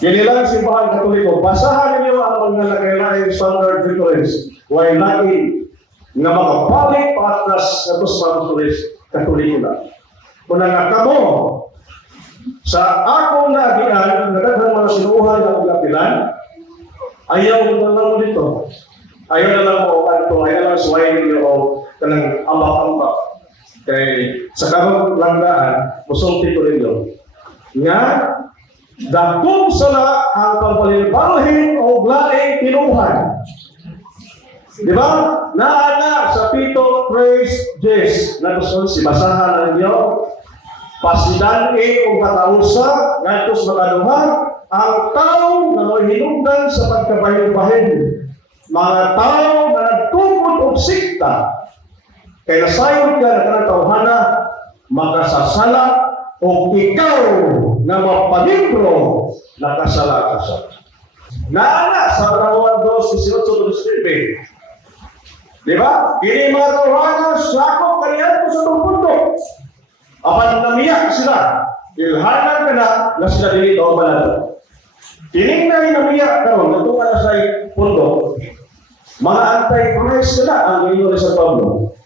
Ginilang simbahan Katoliko, basahan ninyo ang mga nagkailaing standard reference while natin nga makabalik paatras sa mga Katoliko na. Kung nakakamo, sa akong naagian, nagdagang mga sinuuhan ng kapilan, ayaw na lang mo dito. Ayaw na lang mo kanto, ayaw na lang suwayin ninyo o kanang ambak-ambak. Kaya sa kamang langdaan, musulti ko ninyo. Nga, dakong sala ang pagpalilbalhin o laing tinuhan. Di ba? Naana sa Pito Praise Jess na gusto si basahan ninyo. Pasidan o katausa, ngayon makaduha, ang tao na may hinungdan sa pagkabahin-bahin. Mga tao na nagtungkol o sikta, kaya nasayod ka na kanatauhana, makasasala o ikaw na mapalibro na kasala ka sa. Naana sa Parawan 2:18-19. Di ba? Kini mga tauhana, sakop kaniyan ko sa tungkundo. Apan namiyak sila, ilhanan ka na sila dito o balado. Kining na namiyak karon natuwa na sa pundo, mga anti-Christ ka na ang inyo sa Pablo.